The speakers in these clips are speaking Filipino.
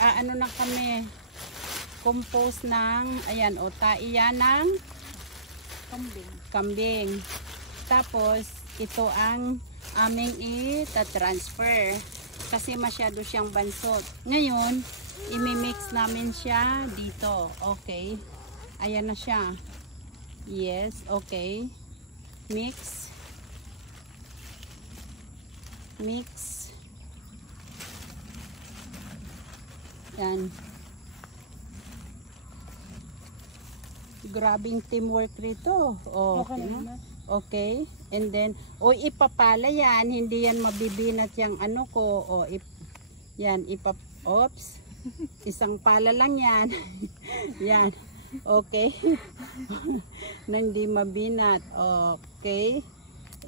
ano na kami, compose ng, ayan, o, taiyan ng kambing. Tapos, ito ang aming ita-transfer. Kasi masyado siyang bansot. Ngayon, imimix namin siya dito. Okay. Ayan na siya. Yes, okay. Mix. Yan. Grabing teamwork rito. Okay. Okay. And then, ipapala yan. Hindi yan mabibinat yung ano ko. Yan, oops. Isang pala lang yan. Yan. Okay. Nang di mabinat. Okay.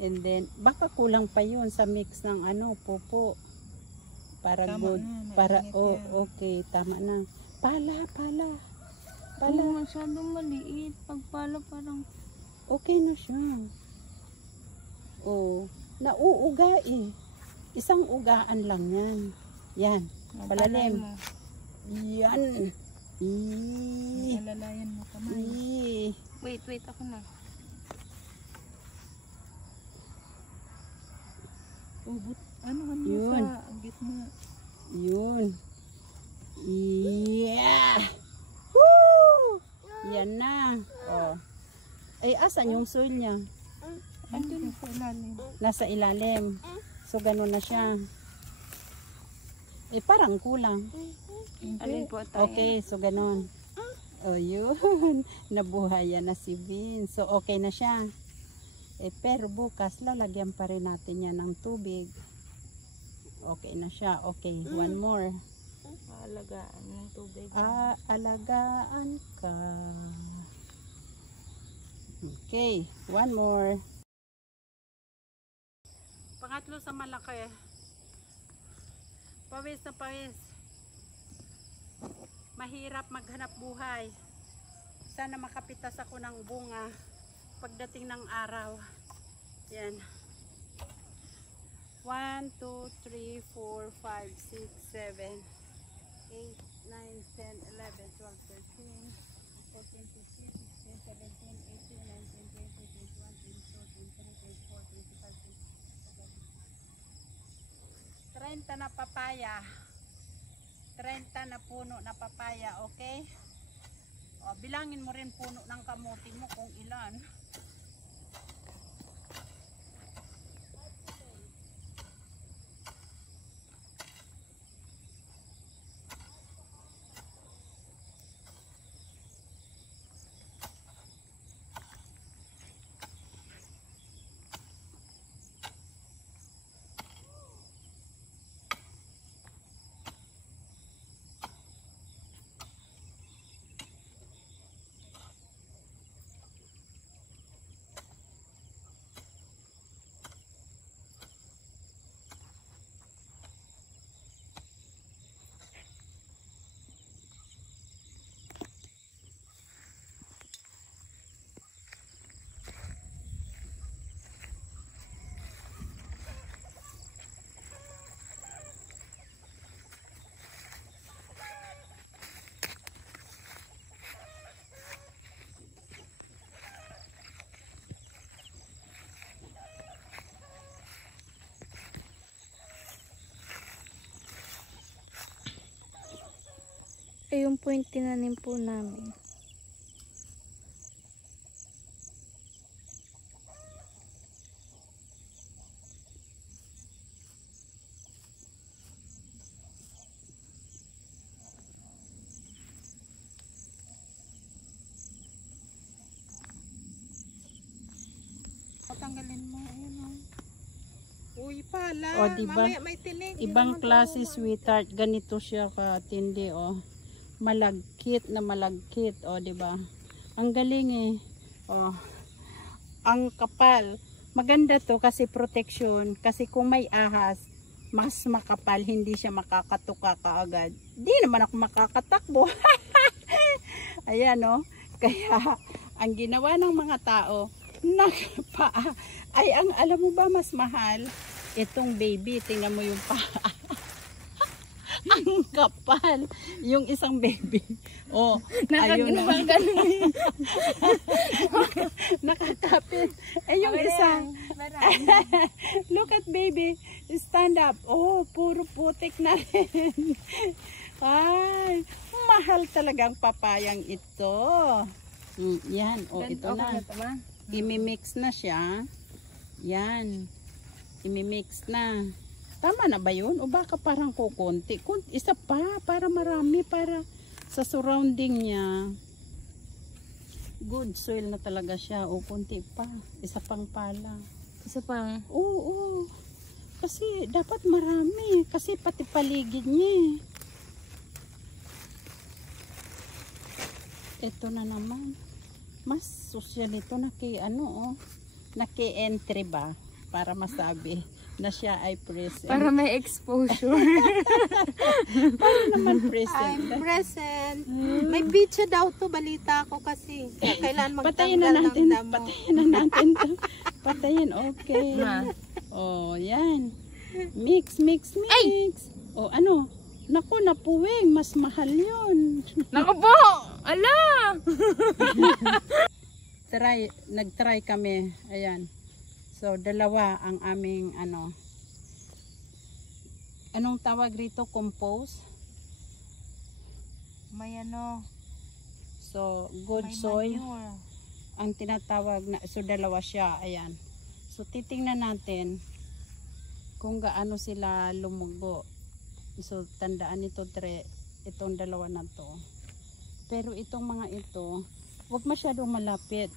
And then, baka kulang pa yun sa mix ng pupo. Para tama good. Na, para, okay. Tama na. Pala. Masyadong maliit. Pagpala parang okay na siya. Nauuga eh. Isang ugaan lang yan. Yan. Palalim. Yan. Alalayan mo kamay. Wait, ako na. Ano yun. Sa gitna? Yun. Yeah. Woo! Yan na. Ay, asan yung soil niya? Andun sa ilalim. Nasa ilalim. So, ganun na siya. Parang kulang. Alin po tayo? Okay, so ganun. Yun. Nabuhayan na si Vin. So, okay na siya. Pero bukas, lalagyan pa rin natin yan ng tubig. Okay na siya. Okay, one more. Alagaan ng tubig. Alagaan ka. Okay, one more. Pangatlo sa malaki. Pawis na pawis. Mahirap maghanap buhay. Sana makapitas ako ng bunga pagdating ng araw. Yan. 1, 2, 3, 4, 5, 6, 7, 8, 9, 10, 11, 12, 13, 14, 15, 16, 17, 18, 19, 20, 21, 22, 23, 24, 25, 30 na papaya. 30 na puno na papaya, okay? Bilangin mo rin puno ng kamuti mo kung ilan. Yung po yung tinanim po namin. Tanggalin mo, ayun Uy pala, diba? May tinig. Ibang klase sweetheart, ganito siya katindi malagkit na malagkit, diba? Ang galing ang kapal. Maganda to kasi protection, kasi kung may ahas, mas makapal, hindi siya makakatuka kaagad. Di naman ako makakatakbo. Ayan kaya ang ginawa ng mga tao, nagpaa. Ay, alam mo ba mas mahal? Itong baby, tingnan mo yung paa. Ang kapal. Yung isang baby. Oh, ayun na. Nakakapit. Eh, yung isang. Look at baby. Stand up. Oh, puro putik na rin. Ay, mahal talagang papayang ito. Yan. Oh, ito na. Imimix na siya. Yan. Imimix na. Tama na ba yun? O baka parang kukunti? Isa pa, para marami, para sa surrounding niya. Good soil na talaga siya. O kunti pa. Isa pang pala. Isa pang. Oo. Kasi dapat marami. Kasi pati paligid niya eh. Ito na naman. Mas social ito. Naki-entry ba? Para masabi na siya ay present. Para may exposure. Para naman present. I'm present. May bitcha daw to, balita ko kasi. Kailan Patayin na magtanggal natin. ng damo. Patayin na natin to. Patayin, okay. Oh, yan. Mix. Oh, ano? Naku, napuwing. Mas mahal yun. Naku po! Ala! Nag-try kami. Ayan. So, dalawa ang aming anong tawag rito? Compost? May So, good may soil. manure. Ang tinatawag na, so dalawa siya. Ayan. So, titingnan natin kung gaano sila lumugo. So, tandaan ito, itong dalawa na to. Pero itong mga ito, huwag masyadong malapit.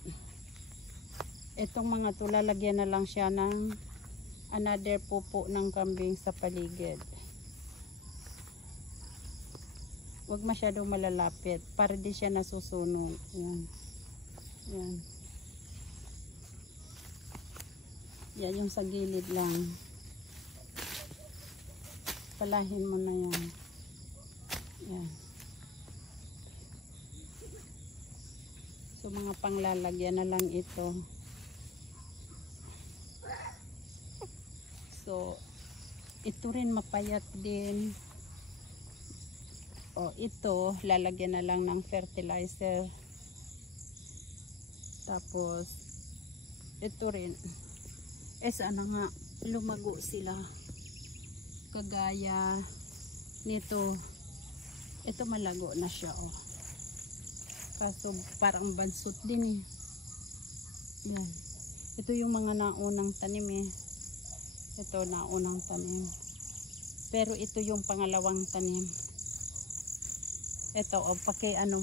Itong mga to, lalagyan na lang siya ng another pupo ng kambing sa paligid. Huwag masyadong malalapit para di siya nasusunog. Yan. Yan. Yan yung sa gilid lang. Palahin mo na yan. Yan. So mga panglalagyan na lang ito. So, ito rin mapayat din. O, ito, lalagyan na lang ng fertilizer. Tapos, ito rin. Sana nga, lumago sila. Kagaya nito. Ito malago na siya, oh. Kaso, parang bansot din eh. Yan. Ito yung mga naunang tanim eh. Ito na unang tanim. Pero ito yung pangalawang tanim. Ito, o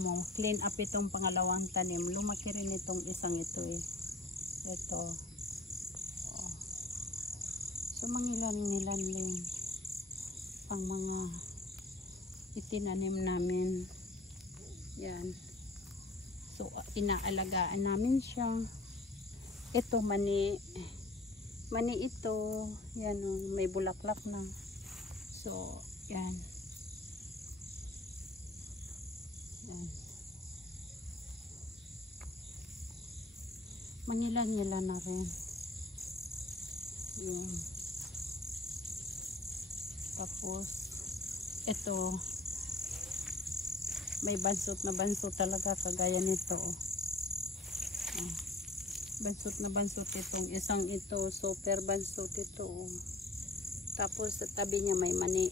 mo, clean up itong pangalawang tanim. Lumaki rin itong isang ito eh. Ito. O. So, mangilan-ngilan din ang mga itinanim namin. Yan. So, inaalagaan namin siya. Ito, mani ito, yan o, may bulaklak na. So, yan. Yan. Mangilan-ngilan na rin. Yan. Tapos, ito, may bansot na bansot talaga, kagaya nito. Bansot na bansot itong isang ito, super bansot ito. Tapos sa tabi niya may mani.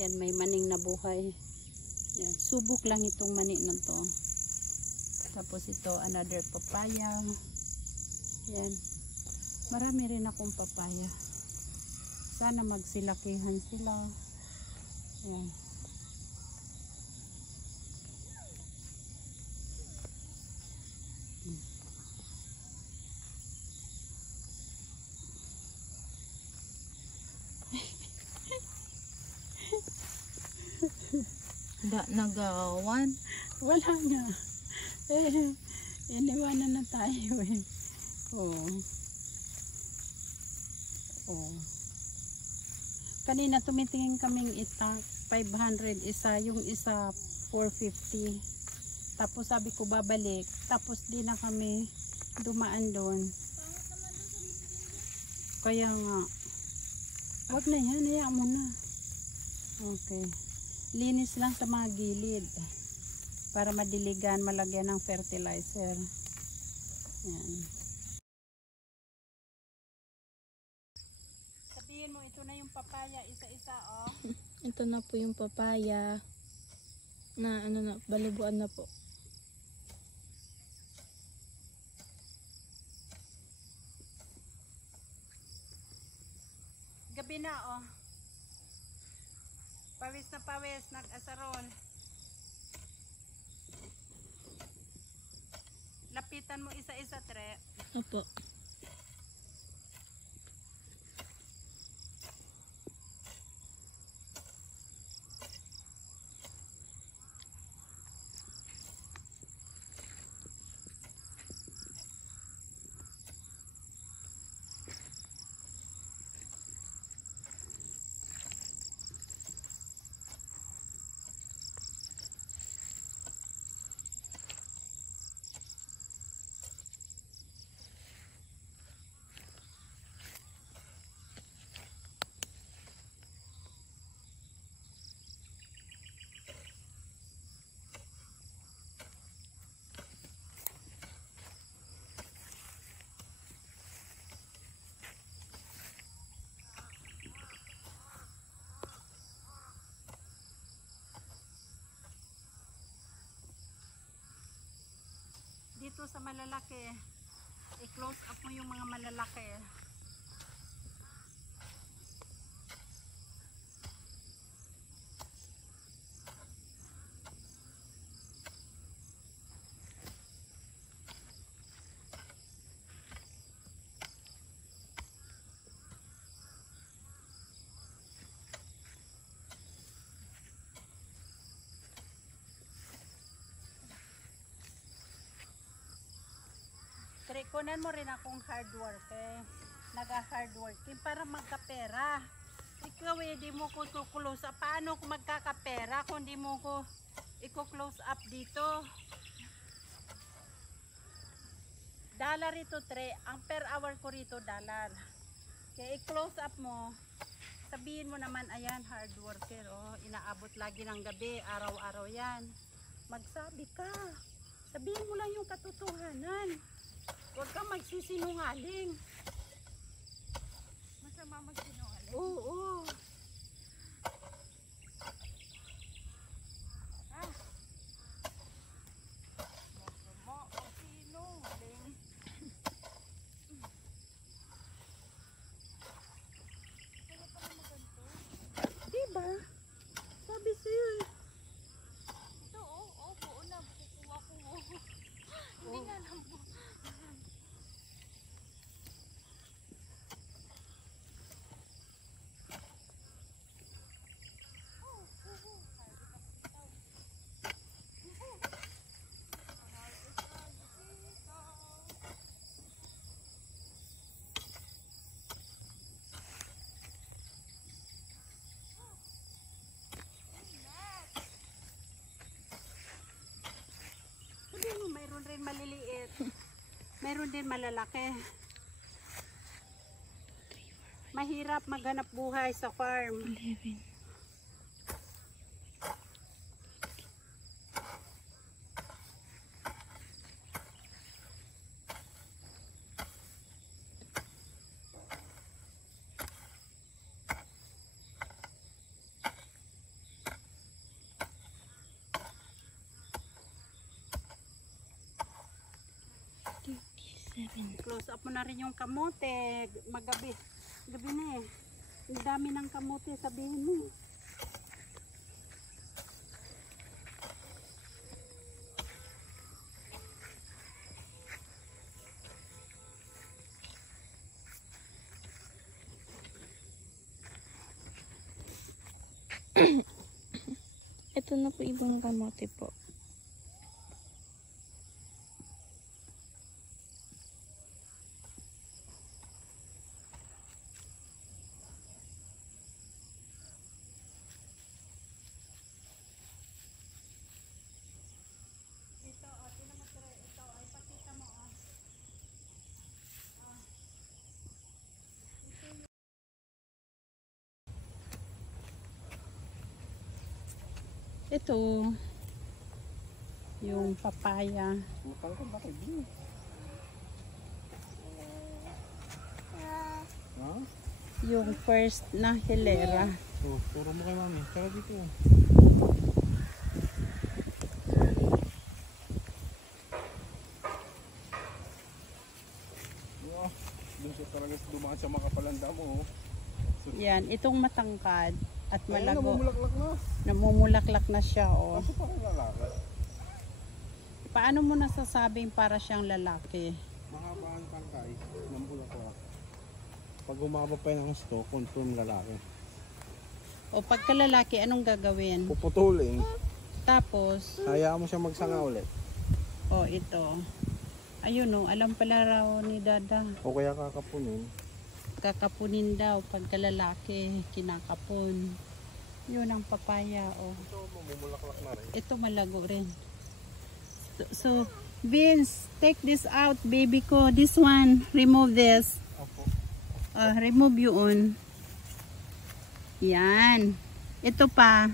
Yan, may maning nabuhay. Yan, subok lang itong mani na to. Tapos ito, another papaya. Yan. Marami rin akong papaya. Sana magsilakihan sila. Yan. Nagawan. Wala nga. Iniwanan na tayo eh. Oo. Oo. Kanina tumitingin kaming itak 500 isa, yung isa 450. Tapos sabi ko babalik, tapos di na kami dumaan doon. Kaya nga wag na yan, hayaan mo na. Okay. Linis lang sa mga gilid. Para madiligan, malagyan ng fertilizer. Yan. Sabihin mo, ito na yung papaya, isa-isa, oh. Ito na po yung papaya na ano na, balibuan na po. Gabi na, oh. Pawis na pawis, nag-asaron. Lapitan mo isa-isa, Tre. Opo. Dito sa malalaki, i-close up mo yung mga malalaki. Kunan mo rin akong hard work naga-hard working para magkapera. Ikaw di mo ko close up. Paano ko magkakapera kung di mo ko i-close up dito? Dollar ito, Tre. Ang per hour ko rito, dollar. Kaya i-close up mo. Sabihin mo naman, ayan, hard worker. Oh, inaabot lagi ng gabi. Araw-araw yan. Magsabi ka. Sabihin mo lang yung katotohanan. Huwag kang magsisinungaling. Masama magsinungaling. Oo. Masama magsinungaling. Kaya pala maganto. Diba? Sabi sa'yo. Ito, buo na. Bukukuha ko. Hindi nga lang po. Mayroon rin maliliit. Mayroon din malalaki. Mahirap maghanap buhay sa farm. 11. Close up mo na rin yung kamote. Magabi. Gabi na eh. Ang dami ng kamote, sabihin mo. Ito na po ibang kamote po. Ito. Yung papaya. Matangkad na kayo din. Ha? Yung first na hilera. Oh, turo mo kay mami. Tara dito. Oh, dun siya talaga dumaan sa makapalanda mo. Yan, itong matangkad at Ayun, malago. namumulaklak na. Namumulaklak na siya, oh. Kaso parang lalaki. Paano mo nasasabing para siyang lalaki? Mahaba ang tangkay ng bulaklak. Pag umaba pa yung gusto, confirm lalaki. O pagka lalaki, anong gagawin? Puputulin, Tapos, hayaan mo siya magsanga ulit. oh ito. Ayun oh, alam pala raw ni Dada. O kaya kakapunin. Kakapunin daw pagka lalaki, kinakapon. Yun ang papaya, oh. Ito, mamumulaklak na rin. Ito malago rin. So, Vince, take this out, baby ko. This one, remove this. Opo. Remove yun. Yan. Ito pa.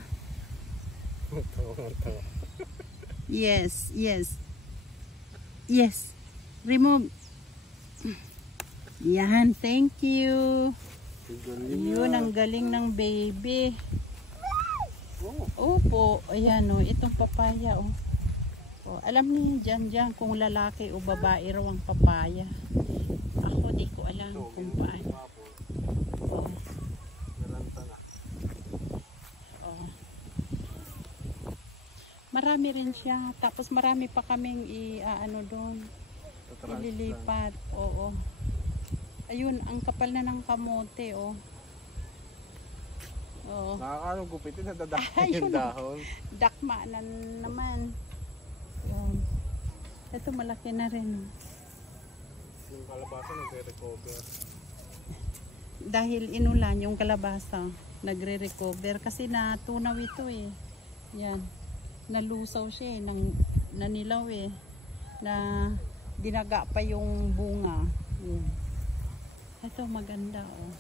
Ito. Yes, yes. Yes. Remove. Yan, thank you. Yun, ang galing ng baby. Opo, ayan o, itong papaya o. Oh, alam niyo dyan kung lalaki o babae raw ang papaya. Ako di ko alam kung paano. Oh. Oh. Marami rin siya. Tapos marami pa kaming ano doon. Ililipat. Oo. Ayun, ang kapal na ng kamote, oh. Oo. Nakakano gupitin na dadaki Ayun, yung dahon. Dakma na naman. Yun. Ito malaki na rin, oh. Yung kalabasa nagre-recover. Dahil inulan yung kalabasa, nagre-recover kasi natunaw ito eh. Yan. Nalusaw siya eh, nanilaw eh. Na dinaga pa yung bunga. Yan. Ito maganda oh.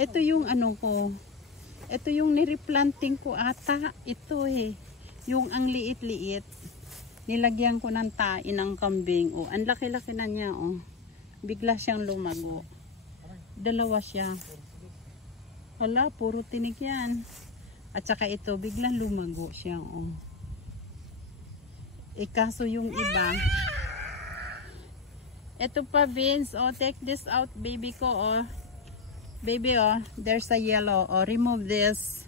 Ito yung ano ko. Ito yung nireplanting ko ata. Ito eh. Yung ang liit-liit. Nilagyan ko ng tain ng kambing. Oh, ang laki-laki na niya oh. Bigla siyang lumago. Dalawa siya. Hala, puro tinik yan. At saka ito, biglang lumago siya oh. Kaso yung iba. Ito pa Vince, oh, take this out baby ko oh. Baby oh, there's a yellow. Oh, remove this.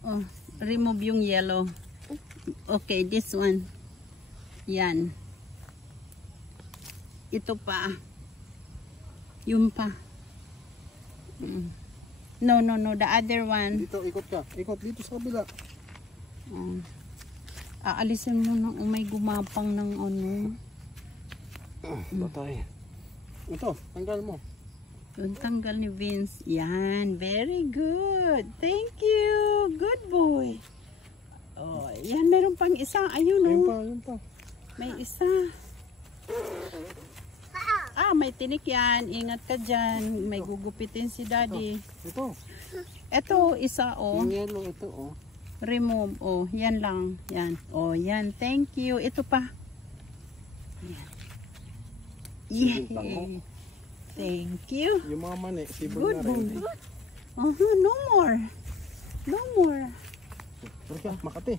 Oh, remove yung yellow. Okay, this one. Yan. Ito pa. Yung pa. No, the other one. Dito, ikot ka. Ikot dito sa kabila. Aalisin mo na may gumapang ng ano. Batay. Ito, tanggal mo. Yung tanggal ni Vince. Yan, very good. Thank you. Good boy. Oh, yan, meron pang isa. Ayun oh. Yun pa. May isa. May tinik yan. Ingat ka dyan. May gugupitin si daddy. Ito. Ito, isa oh. Yung yellow, ito oh. Remove. Oh, yan lang. Yan. Oh, yan. Thank you. Ito pa. Yan. Yeah. Thank you. Yung mga mani, sibol Good na rin. boy. No more. No more. Tara, Makati.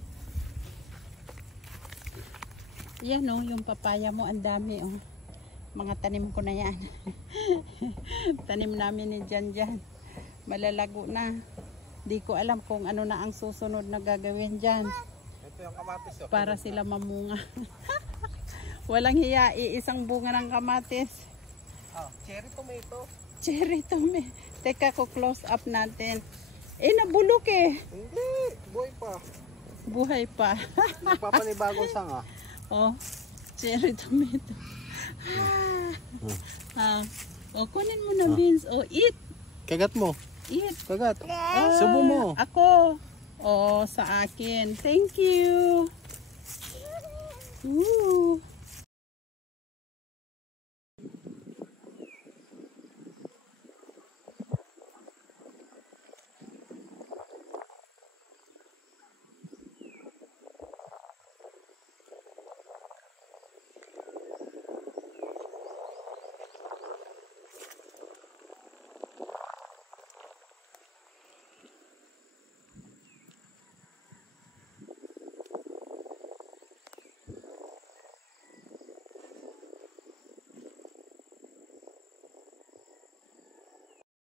Yan oh, yung papaya mo. Ang dami oh. Mga tanim ko na yan. Tanim namin ni Jan. Malalago na. Di ko alam kung ano na ang susunod na gagawin dyan. Ito yung kamatis oh. Para sila mamunga. Walang hiya, isang bunga ng kamatis. Cherry tomato. Cherry tomato. Teka ko close up natin. Nabulok eh. Hindi, buhay pa. Buhay pa. Papanibagong sanga. Oh, cherry tomato. Kunin mo na beans. Oh, eat. Kagat mo. Eat. Kagat. Subo mo. Ako. Oh, sa akin. Thank you. Ooh.